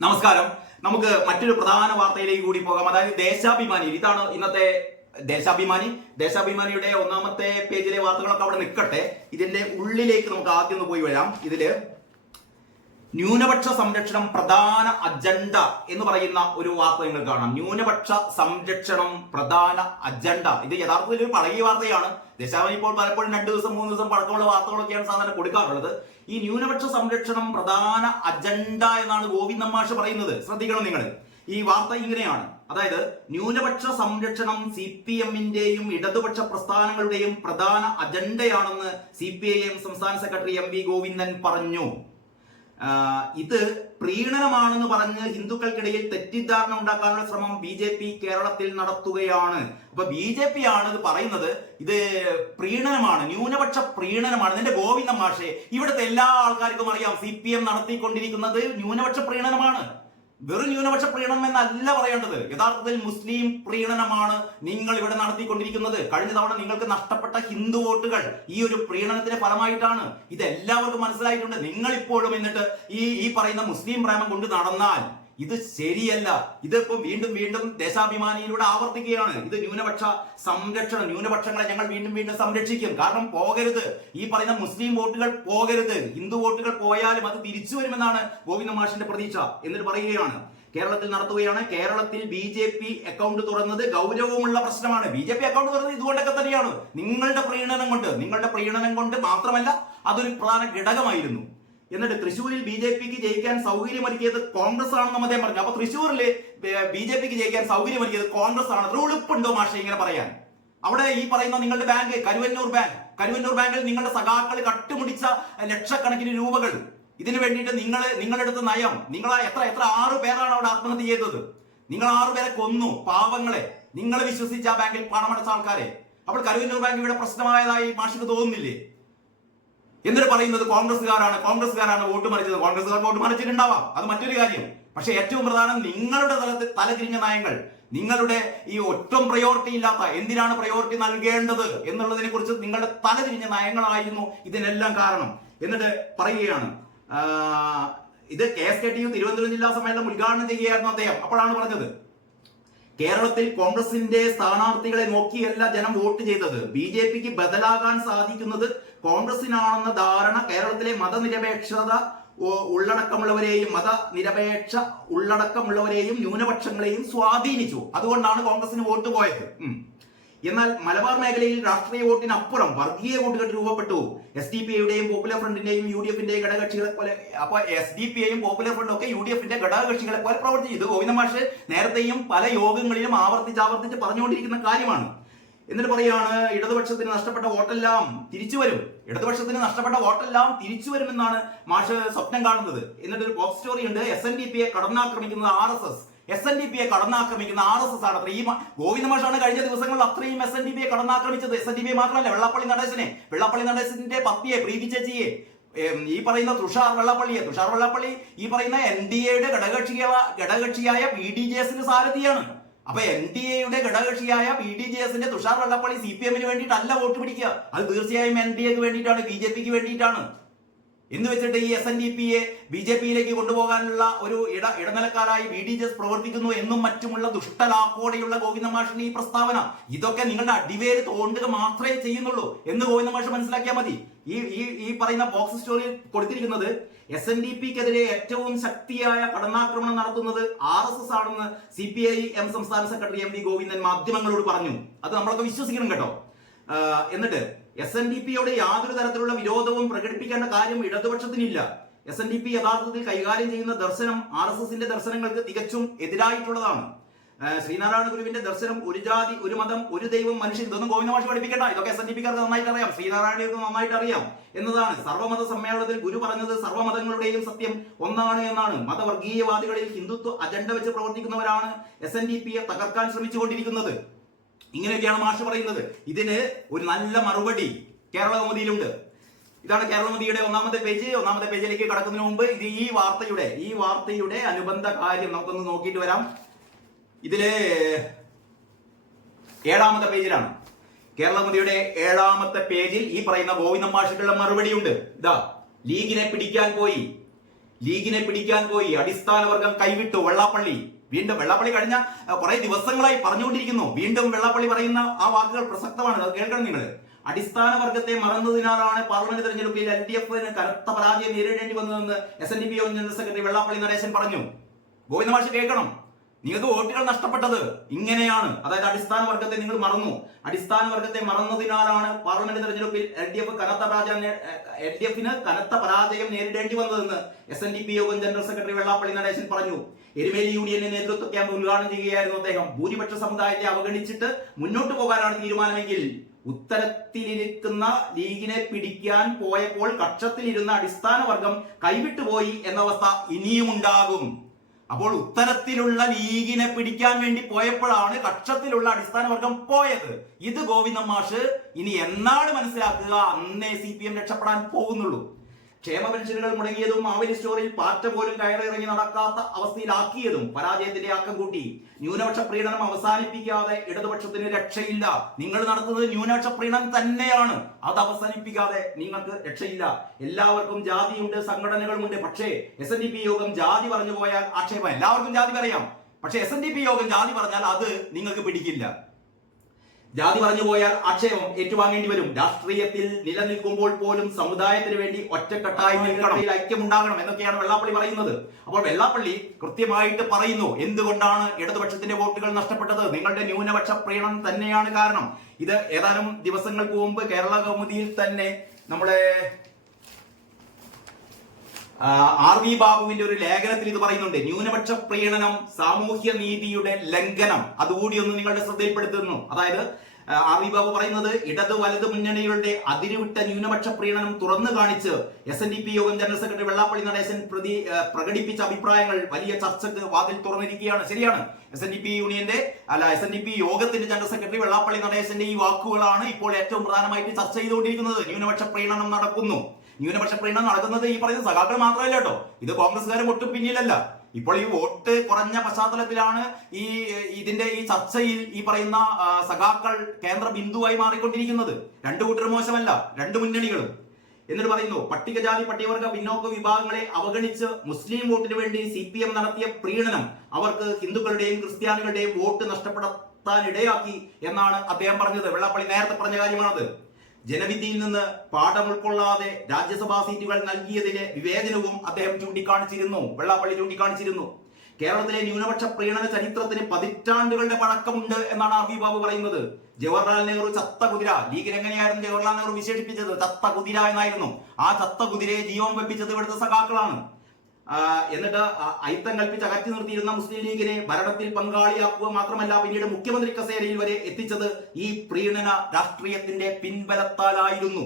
നമസ്കാരം. നമുക്ക് മറ്റൊരു പ്രധാന വാർത്തയിലേക്ക് കൂടി പോകാം. അതായത് ദേശാഭിമാനി. ഇതാണ് ഇന്നത്തെ ദേശാഭിമാനി. ദേശാഭിമാനിയുടെ ഒന്നാമത്തെ പേജിലെ വാർത്തകളൊക്കെ അവിടെ നിൽക്കട്ടെ. ഇതിന്റെ ഉള്ളിലേക്ക് നമുക്ക് ആദ്യം ഒന്ന് പോയി വരാം. ഇതിൽ ന്യൂനപക്ഷ സംരക്ഷണം പ്രധാന അജണ്ട എന്ന് പറയുന്ന ഒരു വാർത്ത നിങ്ങൾ കാണാം. ന്യൂനപക്ഷ സംരക്ഷണം പ്രധാന അജണ്ട. ഇത് യഥാർത്ഥത്തിൽ ഒരു പഴകിയ വാർത്തയാണ്. ദേശാഭിമാനി ഇപ്പോൾ പലപ്പോഴും രണ്ട് ദിവസം മൂന്ന് ദിവസം പഴക്കമുള്ള വാർത്തകളൊക്കെയാണ് സാധാരണ കൊടുക്കാറുള്ളത്. ഈ ന്യൂനപക്ഷ സംരക്ഷണം പ്രധാന അജണ്ട എന്നാണ് ഗോവിന്ദൻ മാഷ് പറയുന്നത്. ശ്രദ്ധിക്കണം നിങ്ങൾ. ഈ വാർത്ത ഇങ്ങനെയാണ്. അതായത് ന്യൂനപക്ഷ സംരക്ഷണം സി പി എമ്മിന്റെയും ഇടതുപക്ഷ പ്രസ്ഥാനങ്ങളുടെയും പ്രധാന അജണ്ടയാണെന്ന് സി പി ഐ എം സംസ്ഥാന സെക്രട്ടറി എം വി ഗോവിന്ദൻ പറഞ്ഞു. ഇത് പ്രീണനമാണെന്ന് പറഞ്ഞ് ഹിന്ദുക്കൾക്കിടയിൽ തെറ്റിദ്ധാരണ ഉണ്ടാക്കാനുള്ള ശ്രമം ബി ജെ പി കേരളത്തിൽ നടത്തുകയാണ്. അപ്പൊ ബി ജെ പി ആണ് ഇത് പറയുന്നത്. ഇത് പ്രീണനമാണ് ന്യൂനപക്ഷ പ്രീണനമാണ്. നിന്റെ ഗോവിന്ദ മാഷെ ഇവിടുത്തെ എല്ലാ ആൾക്കാർക്കും അറിയാം സി പി എം നടത്തിക്കൊണ്ടിരിക്കുന്നത് ന്യൂനപക്ഷ പ്രീണനമാണ്. വെറും ന്യൂനപക്ഷ പ്രീണനം എന്നല്ല പറയേണ്ടത്. യഥാർത്ഥത്തിൽ മുസ്ലിം പ്രീണനമാണ് നിങ്ങൾ ഇവിടെ നടത്തിക്കൊണ്ടിരിക്കുന്നത്. കഴിഞ്ഞ തവണ നിങ്ങൾക്ക് നഷ്ടപ്പെട്ട ഹിന്ദു വോട്ടുകൾ ഈ ഒരു പ്രീണനത്തിന്റെ ഫലമായിട്ടാണ്. ഇത് എല്ലാവർക്കും മനസ്സിലായിട്ടുണ്ട്. നിങ്ങൾ ഇപ്പോഴും എന്നിട്ട് ഈ ഈ പറയുന്ന മുസ്ലിം പ്രേമം കൊണ്ട് നടന്നാൽ ഇത് ശരിയല്ല. ഇതിപ്പോ വീണ്ടും വീണ്ടും ദേശാഭിമാനിയിലൂടെ ആവർത്തിക്കുകയാണ്. ഇത് ന്യൂനപക്ഷ സംരക്ഷണം ന്യൂനപക്ഷങ്ങളെ ഞങ്ങൾ വീണ്ടും വീണ്ടും സംരക്ഷിക്കും. കാരണം പോകരുത്. ഈ പറയുന്ന മുസ്ലിം വോട്ടുകൾ പോകരുത്. ഹിന്ദു വോട്ടുകൾ പോയാലും അത് തിരിച്ചു വരുമെന്നാണ് ഗോവിന്ദ മാഷിന്റെ പ്രതീക്ഷ എന്നിട്ട് പറയുകയാണ്. കേരളത്തിൽ നടത്തുകയാണ്. കേരളത്തിൽ ബി ജെ പി അക്കൗണ്ട് തുറന്നത് ഗൗരവമുള്ള പ്രശ്നമാണ്. ബി ജെ പി അക്കൗണ്ട് തുറന്നത് ഇതുകൊണ്ടൊക്കെ തന്നെയാണ്. നിങ്ങളുടെ പ്രീണനം കൊണ്ട് നിങ്ങളുടെ പ്രീണനം കൊണ്ട് മാത്രമല്ല അതൊരു പ്രധാന ഘടകമായിരുന്നു. എന്നിട്ട് തൃശ്ശൂരിൽ ബി ജെ പിക്ക് ജയിക്കാൻ സൗകര്യമൊരുക്കിയത് കോൺഗ്രസ് ആണെന്ന് അദ്ദേഹം പറഞ്ഞു. അപ്പൊ തൃശ്ശൂരിൽ ബി ജെ പിക്ക് ജയിക്കാൻ സൗകര്യമൊരുക്കിയത് കോൺഗ്രസ് ആണ് അത്ര ഉളുപ്പുണ്ടോ മാഷെ ഇങ്ങനെ പറയാൻ? അവിടെ ഈ പറയുന്ന നിങ്ങളുടെ ബാങ്ക് കരുവന്നൂർ ബാങ്ക്. കരുവന്നൂർ ബാങ്കിൽ നിങ്ങളുടെ സഖാക്കൾ കട്ടുമുടിച്ച ലക്ഷക്കണക്കിന് രൂപകൾ. ഇതിനു വേണ്ടിയിട്ട് നിങ്ങൾ നിങ്ങളെടുത്ത നയം. നിങ്ങൾ എത്ര എത്ര ആറ് പേരാണ് അവിടെ ആത്മഹത്യ ചെയ്തത്? നിങ്ങൾ ആറു പേരെ കൊന്നു പാവങ്ങളെ. നിങ്ങൾ വിശ്വസിച്ച ആ ബാങ്കിൽ പണമടച്ച ആൾക്കാരെ. അപ്പോൾ കരുവന്നൂർ ബാങ്ക് ഇവിടെ പ്രശ്നമായതായി മാഷിക്ക് തോന്നുന്നില്ലേ? എന്നിട്ട് പറയുന്നത് കോൺഗ്രസ്സുകാരാണ്? കോൺഗ്രസ്സുകാരാണ് വോട്ട് മറിച്ചത്. കോൺഗ്രസ്സുകാർ വോട്ട് മറിച്ചിട്ടുണ്ടാവാം. അത് മറ്റൊരു കാര്യം. പക്ഷെ ഏറ്റവും പ്രധാനം നിങ്ങളുടെ തലത്തിൽ തലതിരിഞ്ഞ നയങ്ങൾ നിങ്ങളുടെ ഈ ഒട്ടും പ്രയോറിറ്റി ഇല്ലാത്ത എന്തിനാണ് പ്രയോറിറ്റി നൽകേണ്ടത് എന്നുള്ളതിനെ കുറിച്ച് നിങ്ങളുടെ തലതിരിഞ്ഞ നയങ്ങളായിരുന്നു ഇതിനെല്ലാം കാരണം. എന്നിട്ട് പറയുകയാണ് ഇത് K S K T U Thiruvananthapuram ജില്ലാ സമ്മേളനം ഉദ്ഘാടനം ചെയ്യുകയായിരുന്നു അദ്ദേഹം. അപ്പോഴാണ് പറഞ്ഞത് കേരളത്തിൽ കോൺഗ്രസിന്റെ സ്ഥാനാർത്ഥികളെ നോക്കിയല്ല ജനം വോട്ട് ചെയ്തത്. ബി ജെ പിക്ക് ബദലാകാൻ സാധിക്കുന്നത് കോൺഗ്രസിനാണെന്ന ധാരണ കേരളത്തിലെ മതനിരപേക്ഷത ഉള്ളടക്കമുള്ളവരെയും മതനിരപേക്ഷ ഉള്ളടക്കമുള്ളവരെയും ന്യൂനപക്ഷങ്ങളെയും സ്വാധീനിച്ചു. അതുകൊണ്ടാണ് കോൺഗ്രസിന് വോട്ട് പോയത്. എന്നാൽ മലബാർ മേഖലയിൽ രാഷ്ട്രീയ വോട്ടിനപ്പുറം വർഗീയ കൂട്ടുകെട്ട് രൂപപ്പെട്ടു. എസ് ഡി പി ഐയുടെയും പോപ്പുലർ ഫ്രണ്ടിന്റെയും യു ഡി എഫിന്റെയും ഘടകകക്ഷികളെ പോലെ അപ്പൊ എസ് ഡി പി ഐയും പോപ്പുലർ ഫ്രണ്ടും ഒക്കെ യു ഡി എഫിന്റെ ഘടകകക്ഷികളെ പോലെ പ്രവർത്തിച്ചു ഇത് ഗോവിന്ദ മാഷ് നേരത്തെയും പല യോഗങ്ങളിലും ആവർത്തിച്ച് ആവർത്തിച്ച് പറഞ്ഞുകൊണ്ടിരിക്കുന്ന കാര്യമാണ്. എന്നിട്ട് പറയാണ് ഇടതുപക്ഷത്തിന് നഷ്ടപ്പെട്ട വോട്ടെല്ലാം തിരിച്ചു വരും. ഇടതുപക്ഷത്തിന് നഷ്ടപ്പെട്ട വോട്ടെല്ലാം തിരിച്ചു വരുമെന്നാണ് മാഷ് സ്വപ്നം കാണുന്നത്. എന്നിട്ട് ഒരു ബോക്സ് സ്റ്റോറി ഉണ്ട് എസ് എൻ ഡി പിയെ കടന്നാക്രമിക്കുന്നത് R S S S N D പിയെ കടന്നാക്രമിക്കുന്ന ആർ എസ് എസ് ആണ് അത്ര ഈ ഗോവിന്ദമാഷാണ് ഗോവിന്ദ മാഷാണ് കഴിഞ്ഞ ദിവസങ്ങളിൽ അത്രയും എസ് എൻ ഡി പിയെ കടന്നാക്രമിച്ചത്. എസ് എൻ ഡി പി മാത്രമല്ല വെള്ളപ്പള്ളി നടേശനെ. വെള്ളപ്പള്ളി നടേശന്റെ പത്നിയെ പ്രീതി ചേച്ചിയെ. ഈ പറയുന്ന തുഷാർ വെള്ളപ്പള്ളിയെ. തുഷാർ വെള്ളപ്പള്ളി ഈ പറയുന്ന എൻ ഡി എയുടെ ഘടകക്ഷിയ ഘടകക്ഷിയായ ബി ഡി ജെ എസിന് സാരഥിയാണ്. അപ്പൊ എൻ ഡി എയുടെ ഘടകകക്ഷിയായ ബി ഡി ജെ എസിന്റെ തുഷാർ വെള്ളപ്പള്ളി സി പി എമ്മിന് വേണ്ടിയിട്ടല്ല വോട്ട് പിടിക്കുക. അത് തീർച്ചയായും എൻ ഡി എക്ക് വേണ്ടിയിട്ടാണ് ബി ജെ പിക്ക് വേണ്ടിയിട്ടാണ്. എന്ന് വെച്ചിട്ട് ഈ എസ് എൻ ഡി പിയെ ബി ജെ പിയിലേക്ക് കൊണ്ടുപോകാനുള്ള ഒരു ഇട ഇടനിലക്കാരായി ബി ഡി ജെ പ്രവർത്തിക്കുന്നു എന്നും മറ്റുമുള്ള ദുഷ്ടലാക്കോടെയുള്ള ഗോവിന്ദ മാഷിന്റെ ഈ പ്രസ്താവന. ഇതൊക്കെ നിങ്ങളുടെ അടിവേര് തോണ്ടുക മാത്രമേ ചെയ്യുന്നുള്ളൂ എന്ന് ഗോവിന്ദ മാഷ് മനസ്സിലാക്കിയാൽ മതി. ഈ ഈ ഈ പറയുന്ന ബോക്സ് സ്റ്റോറിയിൽ കൊടുത്തിരിക്കുന്നത് എസ് എൻ ഡി പിക്കെതിരെ ഏറ്റവും ശക്തിയായ കടന്നാക്രമണം നടത്തുന്നത് ആർ എസ് എസ് ആണെന്ന് സി പി ഐ എം സംസ്ഥാന സെക്രട്ടറി എം വി ഗോവിന്ദൻ മാധ്യമങ്ങളോട് പറഞ്ഞു. അത് നമ്മളൊക്കെ വിശ്വസിക്കണം കേട്ടോ. എന്നിട്ട് എസ് എൻ ഡി പിയോട് യാതൊരു തരത്തിലുള്ള വിരോധവും പ്രകടിപ്പിക്കേണ്ട കാര്യം ഇടതുപക്ഷത്തിനില്ല. എസ് എൻ ഡി പി യഥാർത്ഥത്തിൽ കൈകാര്യം ചെയ്യുന്ന ദർശനം ആർ എസ് എസിന്റെ ദർശനങ്ങൾക്ക് തികച്ചും എതിരായിട്ടുള്ളതാണ്. ശ്രീനാരായണ ഗുരുവിന്റെ ദർശനം ഒരു ജാതി ഒരു മതം ഒരു ദൈവം മനുഷ്യൻ ഇതൊന്നും ഗോവിന്ദ മാഷ് പഠിപ്പിക്കണ്ട. ഇതൊക്കെ എസ് എൻ ഡി പിക്കാർക്ക് നന്നായിട്ട് അറിയാം ശ്രീനാരായണർക്ക് നന്നായിട്ട് അറിയാം എന്നതാണ്. സർവമത സമ്മേളനത്തിൽ ഗുരു പറഞ്ഞത് സർവമതങ്ങളുടെയും സത്യം ഒന്നാണ് എന്നാണ്. മതവർഗീയവാദികളിൽ ഹിന്ദുത്വ അജണ്ട വെച്ച് പ്രവർത്തിക്കുന്നവരാണ് എസ് എൻ ഡി പിയെ തകർക്കാൻ ശ്രമിച്ചുകൊണ്ടിരിക്കുന്നത്. ഇങ്ങനെയൊക്കെയാണ് മാഷ് പറയുന്നത്. ഇതിന് ഒരു നല്ല മറുപടി കേരള കൗമുദിയിലുണ്ട്. ഇതാണ് കേരളമതിയുടെ ഒന്നാമത്തെ പേജ്. ഒന്നാമത്തെ പേജിലേക്ക് കടക്കുന്നതിന് മുമ്പ് ഇത് ഈ വാർത്തയുടെ ഈ വാർത്തയുടെ അനുബന്ധ കാര്യം നമുക്കൊന്ന് നോക്കിയിട്ട് വരാം. ഇതിൽ ഏഴാമത്തെ പേജിലാണ്. കേരളമതിയുടെ ഏഴാമത്തെ പേജിൽ ഈ പറയുന്ന ഗോവിന്ദ മാഷിക്കുള്ള മറുപടി ഉണ്ട് ഇതാ ലീഗിനെ പിടിക്കാൻ പോയി. ലീഗിനെ പിടിക്കാൻ പോയി. അടിസ്ഥാന വർഗം കൈവിട്ടു. വെള്ളാപ്പള്ളി. വീണ്ടും വെള്ളാപ്പള്ളി കഴിഞ്ഞ കുറെ ദിവസങ്ങളായി പറഞ്ഞുകൊണ്ടിരിക്കുന്നു. വീണ്ടും വെള്ളാപ്പള്ളി പറയുന്ന ആ വാക്കുകൾ പ്രസക്തമാണ്. അത് കേൾക്കണം നിങ്ങൾ. അടിസ്ഥാന വർഗത്തെ മറന്നതിനാലാണ് പാർലമെന്റ് തെരഞ്ഞെടുപ്പിൽ എൽ ഡി എഫിന് കനത്ത പരാജയം നേരിടേണ്ടി വന്നതെന്ന് S N D P general secretary Vellappally Natesan പറഞ്ഞു. ഗോവിന്ദ മാഷ് കേൾക്കണം. നിങ്ങൾക്ക് വോട്ടുകൾ നഷ്ടപ്പെട്ടത് ഇങ്ങനെയാണ്. അതായത് അടിസ്ഥാന വർഗത്തെ നിങ്ങൾ മറന്നു. അടിസ്ഥാന വർഗത്തെ മറന്നതിനാലാണ് പാർലമെന്റ് തെരഞ്ഞെടുപ്പിൽ എൽ ഡി എഫ് കനത്ത പരാജയം എൽ ഡി എഫിന് കനത്ത പരാജയം നേരിടേണ്ടി വന്നതെന്ന് എസ് എൻ ഡി പി യോഗം ജനറൽ സെക്രട്ടറി വെള്ളാപ്പള്ളി നടേശൻ പറഞ്ഞു. എരുമേലി യൂണിയന്റെ നേതൃത്വ ക്യാമ്പ് ഉദ്ഘാടനം ചെയ്യുകയായിരുന്നു അദ്ദേഹം. ഭൂരിപക്ഷ സമുദായത്തെ അവഗണിച്ചിട്ട് മുന്നോട്ട് പോകാനാണ് തീരുമാനമെങ്കിൽ ഉത്തരത്തിലിരിക്കുന്ന ലീഗിനെ പിടിക്കാൻ പോയപ്പോൾ കക്ഷത്തിലിരുന്ന അടിസ്ഥാന വർഗം കൈവിട്ടുപോയി എന്ന അവസ്ഥ ഇനിയും ഉണ്ടാകും അപ്പോൾ ഉത്തരത്തിലുള്ള ലീഗിനെ പിടിക്കാൻ വേണ്ടി പോയപ്പോഴാണ് കക്ഷത്തിലുള്ള അടിസ്ഥാന വർഗം പോയത്. ഇത് ഗോവിന്ദമാഷ് ഇനി എന്നാണ് മനസ്സിലാക്കുക? അന്നേ സി പി എം രക്ഷപ്പെടാൻ പോകുന്നുള്ളൂ. ക്ഷേമ പെൻഷനുകൾ മുടങ്ങിയതും മാവേലി സ്റ്റോറിൽ പാറ്റ പോലും കയറിറങ്ങി നടക്കാത്ത അവസ്ഥയിലാക്കിയതും പരാജയത്തിന്റെ ആക്കം കൂട്ടി. ന്യൂനപക്ഷ പ്രീണനം അവസാനിപ്പിക്കാതെ ഇടതുപക്ഷത്തിന് രക്ഷയില്ല. നിങ്ങൾ നടത്തുന്നത് ന്യൂനപക്ഷ പ്രീണനം തന്നെയാണ്. അത് അവസാനിപ്പിക്കാതെ നിങ്ങൾക്ക് രക്ഷയില്ല. എല്ലാവർക്കും ജാതിയുണ്ട് സംഘടനകളുമുണ്ട്. പക്ഷേ എസ് എൻ ഡി പി യോഗം ജാതി പറഞ്ഞു പോയാൽ ആക്ഷേപം. എല്ലാവർക്കും ജാതി പറയാം. പക്ഷേ എസ് എൻ ഡി പി യോഗം ജാതി പറഞ്ഞാൽ അത് നിങ്ങൾക്ക് പിടിക്കില്ല. ജാതി പറഞ്ഞു പോയാൽ ആക്ഷേപം ഏറ്റുവാങ്ങേണ്ടി വരും. രാഷ്ട്രീയത്തിൽ നിലനിൽക്കുമ്പോൾ പോലും സമുദായത്തിന് വേണ്ടി ഒറ്റക്കെട്ടായി നിൽക്കണം. ഐക്യമുണ്ടാകണം ഐക്യം ഉണ്ടാകണം എന്നൊക്കെയാണ് വെള്ളാപ്പള്ളി പറയുന്നത്. അപ്പോൾ വെള്ളാപ്പള്ളി കൃത്യമായിട്ട് പറയുന്നു. എന്തുകൊണ്ടാണ് ഇടതുപക്ഷത്തിന്റെ വോട്ടുകൾ നഷ്ടപ്പെട്ടത്? നിങ്ങളുടെ ന്യൂനപക്ഷ പ്രീണം തന്നെയാണ് കാരണം. ഇത് ഏതാനും ദിവസങ്ങൾക്ക് മുമ്പ് കേരള കൗമുദിയിൽ തന്നെ നമ്മുടെ ആർ വി ബാബുവിന്റെ ഒരു ലേഖനത്തിൽ ഇത് പറയുന്നുണ്ട്. ന്യൂനപക്ഷ പ്രീണനം സാമൂഹ്യ നീതിയുടെ ലംഘനം അതുകൂടി ഒന്ന് നിങ്ങളുടെ ശ്രദ്ധയിൽപ്പെടുത്തുന്നു. അതായത് ആർ വി ബാബു പറയുന്നത് ഇടത് വലത് മുന്നണികളുടെ അതിരുവിട്ട ന്യൂനപക്ഷ പ്രീണനം തുറന്നു കാണിച്ച് എസ് എൻ ഡി പി യോഗം ജനറൽ സെക്രട്ടറി വെള്ളാപ്പള്ളി നടേശൻ പ്രതി പ്രകടിപ്പിച്ച അഭിപ്രായങ്ങൾ വലിയ ചർച്ചക്ക് വാതിൽ തുറന്നിരിക്കുകയാണ്. ശരിയാണ്. എസ് എൻ ഡി പി യൂണിയന്റെ അല്ല എസ് എൻ ഡി പി യോഗത്തിന്റെ ജനറൽ സെക്രട്ടറി വെള്ളാപ്പള്ളി നടേശന്റെ ഈ വാക്കുകളാണ് ഇപ്പോൾ ഏറ്റവും പ്രധാനമായിട്ട് ചർച്ച ചെയ്തുകൊണ്ടിരിക്കുന്നത്. ന്യൂനപക്ഷ പ്രീണനം നടക്കുന്നു. ന്യൂനപക്ഷ പ്രീണനം നടക്കുന്നത് ഈ പറയുന്ന സഖാക്കൾ മാത്രമല്ല കേട്ടോ. ഇത് കോൺഗ്രസ്സുകാരും ഒട്ടും പിന്നിലല്ല. ഇപ്പോൾ ഈ വോട്ട് കുറഞ്ഞ പശ്ചാത്തലത്തിലാണ് ഈ ഇതിന്റെ ഈ ചർച്ചയിൽ ഈ പറയുന്ന സഖാക്കൾ കേന്ദ്ര ബിന്ദുവായി മാറിക്കൊണ്ടിരിക്കുന്നത്. രണ്ടു കൂട്ടരും മോശമല്ല രണ്ട് മുന്നണികളും. എന്നിട്ട് പറയുന്നു പട്ടികജാതി പട്ടികവർഗ പിന്നോക്ക വിഭാഗങ്ങളെ അവഗണിച്ച് മുസ്ലിം വോട്ടിന് വേണ്ടി സി പി എം നടത്തിയ പ്രീണനം അവർക്ക് ഹിന്ദുക്കളുടെയും ക്രിസ്ത്യാനികളുടെയും വോട്ട് നഷ്ടപ്പെടുത്താൻ ഇടയാക്കി എന്നാണ് അദ്ദേഹം പറഞ്ഞത്. വെള്ളാപ്പള്ളി നേരത്തെ പറഞ്ഞ കാര്യമാണത്. ജനവിധിയിൽ നിന്ന് പാഠം ഉൾക്കൊള്ളാതെ രാജ്യസഭാ സീറ്റുകൾ നൽകിയതിലെ വിവേചനവും അദ്ദേഹം ചൂണ്ടിക്കാണിച്ചിരുന്നു. വെള്ളാപ്പള്ളി ചൂണ്ടിക്കാണിച്ചിരുന്നു. കേരളത്തിലെ ന്യൂനപക്ഷ പ്രീണന ചരിത്രത്തിന് പതിറ്റാണ്ടുകളുടെ പഴക്കമുണ്ട് എന്നാണ് ആർ വി ബാബു പറയുന്നത്. ജവഹർലാൽ നെഹ്റു ചത്ത കുതിര ലീഗിൽ എങ്ങനെയായിരുന്നു ജവഹർലാൽ നെഹ്റു വിശേഷിപ്പിച്ചത്? ചത്ത കുതിര എന്നായിരുന്നു. ആ ചത്ത കുതിരയെ ജീവൻ വെപ്പിച്ചത് ഇവിടുത്തെ സഖാക്കളാണ്. എന്നിട്ട് അയിത്തം കൽപ്പിച്ച് അകറ്റി നിർത്തിയിരുന്ന മുസ്ലിം ലീഗിനെ ഭരണത്തിൽ പങ്കാളിയാക്കുക മാത്രമല്ല പിന്നീട് മുഖ്യമന്ത്രി കസേരയിൽ വരെ എത്തിച്ചത് ഈ പ്രീണന രാഷ്ട്രീയത്തിന്റെ പിൻബലത്താലായിരുന്നു.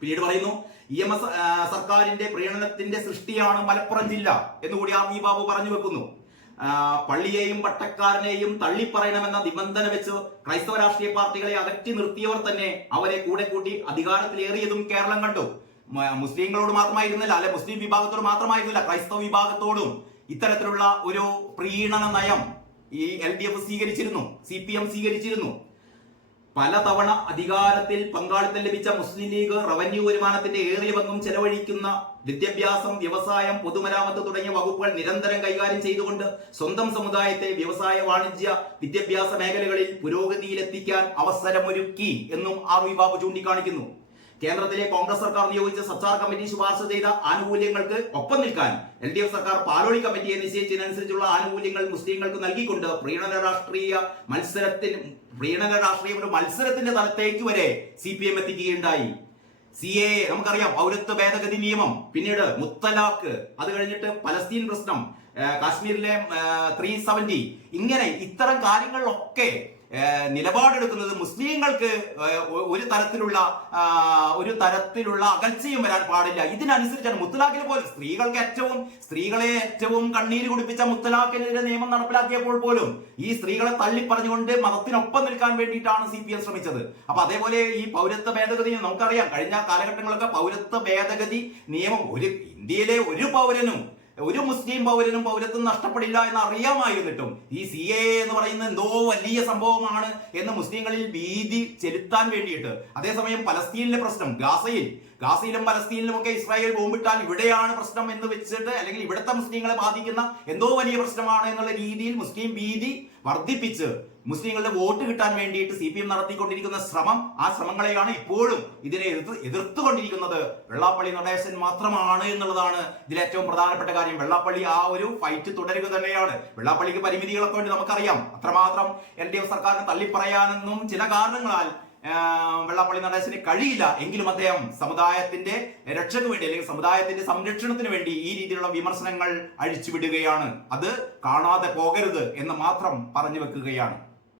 പിന്നീട് പറയുന്നു ഇ എം എസ് സർക്കാരിന്റെ പ്രീണനത്തിന്റെ സൃഷ്ടിയാണ് മലപ്പുറം ജില്ല എന്നുകൂടി ആർ വി ബാബു പറഞ്ഞു വെക്കുന്നു. പള്ളിയെയും പട്ടക്കാരനെയും തള്ളിപ്പറയണമെന്ന നിബന്ധന വെച്ച് ക്രൈസ്തവ രാഷ്ട്രീയ പാർട്ടികളെ അകറ്റി നിർത്തിയവർ തന്നെ അവരെ കൂടെ കൂട്ടി അധികാരത്തിലേറിയതും കേരളം കണ്ടു. മുസ്ലിങ്ങളോട് മാത്രമായിരുന്നില്ല അല്ലെ മുസ്ലിം വിഭാഗത്തോട് മാത്രമായിരുന്നില്ല ക്രൈസ്തവ വിഭാഗത്തോടും ഇത്തരത്തിലുള്ള ഒരു പ്രീണന നയം ഈ എൽ ഡി എഫ് സ്വീകരിച്ചിരുന്നു സി പി എം സ്വീകരിച്ചിരുന്നു. പലതവണ അധികാരത്തിൽ പങ്കാളിത്തം ലഭിച്ച മുസ്ലിം ലീഗ് റവന്യൂ വരുമാനത്തിന്റെ ഏറിയ പങ്കും ചെലവഴിക്കുന്ന വിദ്യാഭ്യാസം വ്യവസായം പൊതുമരാമത്ത് തുടങ്ങിയ വകുപ്പുകൾ നിരന്തരം കൈകാര്യം ചെയ്തുകൊണ്ട് സ്വന്തം സമുദായത്തെ വ്യവസായ വാണിജ്യ വിദ്യാഭ്യാസ മേഖലകളിൽ പുരോഗതിയിലെത്തിക്കാൻ അവസരമൊരുക്കി എന്നും ആർ വി ബാബു ചൂണ്ടിക്കാണിക്കുന്നു. കേന്ദ്രത്തിലെ കോൺഗ്രസ് സർക്കാർ നിയോഗിച്ച സച്ചാർ കമ്മിറ്റി ശുപാർശ ചെയ്ത ആനുകൂല്യങ്ങൾക്ക് ഒപ്പം നിൽക്കാൻ എൽ ഡി എഫ് സർക്കാർ പാലോളി കമ്മിറ്റിയെ നിശ്ചയിച്ചതിനനുസരിച്ചുള്ള ആനുകൂല്യങ്ങൾ മുസ്ലിങ്ങൾക്ക് നൽകിക്കൊണ്ട് പ്രീണന രാഷ്ട്രീയ മത്സരത്തിന് പ്രീണന രാഷ്ട്രീയ മത്സരത്തിന്റെ തലത്തേക്ക് വരെ സി പി എം എത്തിക്കുകയുണ്ടായി. സി എ നമുക്കറിയാം പൗരത്വ ഭേദഗതി നിയമം പിന്നീട് മുത്തലാഖ് അത് കഴിഞ്ഞിട്ട് പലസ്തീൻ പ്രശ്നം കാശ്മീരിലെ ത്രീ സെവന്റി ഇങ്ങനെ ഇത്തരം കാര്യങ്ങളിലൊക്കെ നിലപാടെടുക്കുന്നത് മുസ്ലിങ്ങൾക്ക് ഒരു തരത്തിലുള്ള ഒരു തരത്തിലുള്ള അകൽച്ചയും വരാൻ പാടില്ല. ഇതിനനുസരിച്ചാണ് മുത്തലാഖിനെ പോലും സ്ത്രീകൾക്ക് ഏറ്റവും സ്ത്രീകളെ ഏറ്റവും കണ്ണീര് കുടിപ്പിച്ച മുത്തലാഖിനെതിരെ നിയമം നടപ്പിലാക്കിയപ്പോൾ പോലും ഈ സ്ത്രീകളെ തള്ളിപ്പറഞ്ഞുകൊണ്ട് മതത്തിനൊപ്പം നിൽക്കാൻ വേണ്ടിയിട്ടാണ് സി പി എം ശ്രമിച്ചത്. അപ്പൊ അതേപോലെ ഈ പൗരത്വ ഭേദഗതി നമുക്കറിയാം. കഴിഞ്ഞ കാലഘട്ടങ്ങളൊക്കെ പൗരത്വ ഭേദഗതി നിയമം ഒരു ഇന്ത്യയിലെ ഒരു പൗരനും ഒരു മുസ്ലിം പൗരനും പൗരത്വം നഷ്ടപ്പെടില്ല എന്ന് അറിയാമായിരുന്നിട്ടും ഈ സി എ എന്ന് പറയുന്ന എന്തോ വലിയ സംഭവമാണ് എന്ന് മുസ്ലിങ്ങളിൽ ഭീതി ചെലുത്താൻ വേണ്ടിയിട്ട്. അതേസമയം പലസ്തീനിലെ പ്രശ്നം ഗാസയിൽ. ഗാസയിലും പലസ്തീനിലും ഒക്കെ ഇസ്രായേൽ ബോംബിട്ടാൽ ഇവിടെയാണ് പ്രശ്നം എന്ന് വെച്ചിട്ട് അല്ലെങ്കിൽ ഇവിടുത്തെ മുസ്ലിങ്ങളെ ബാധിക്കുന്ന എന്തോ വലിയ പ്രശ്നമാണ് എന്നുള്ള രീതിയിൽ മുസ്ലിം ഭീതി വർദ്ധിപ്പിച്ച് മുസ്ലിങ്ങളുടെ വോട്ട് കിട്ടാൻ വേണ്ടിയിട്ട് സി പി എം നടത്തിക്കൊണ്ടിരിക്കുന്ന ശ്രമം ആ ശ്രമങ്ങളെയാണ് ഇപ്പോഴും ഇതിനെ എതിർത്ത് എതിർത്തുകൊണ്ടിരിക്കുന്നത്. വെള്ളാപ്പള്ളി നടേശൻ മാത്രമാണ് എന്നുള്ളതാണ് ഇതിൽ ഏറ്റവും പ്രധാനപ്പെട്ട കാര്യം. വെള്ളാപ്പള്ളി ആ ഒരു ഫൈറ്റ് തുടരുക തന്നെയാണ്. വെള്ളാപ്പള്ളിക്ക് പരിമിതികളൊക്കെ വേണ്ടി നമുക്കറിയാം. അത്രമാത്രം എൽ ഡി എഫ് സർക്കാരിനെ തള്ളിപ്പറയാനെന്നും ചില കാരണങ്ങളാൽ വെള്ളാപ്പള്ളി നടേശന് കഴിയില്ല. എങ്കിലും അദ്ദേഹം സമുദായത്തിന്റെ രക്ഷയ്ക്ക് വേണ്ടി അല്ലെങ്കിൽ സമുദായത്തിന്റെ സംരക്ഷണത്തിന് വേണ്ടി ഈ രീതിയിലുള്ള വിമർശനങ്ങൾ അഴിച്ചുവിടുകയാണ്. അത് കാണാതെ പോകരുത് എന്ന് മാത്രം പറഞ്ഞു വെക്കുകയാണ്.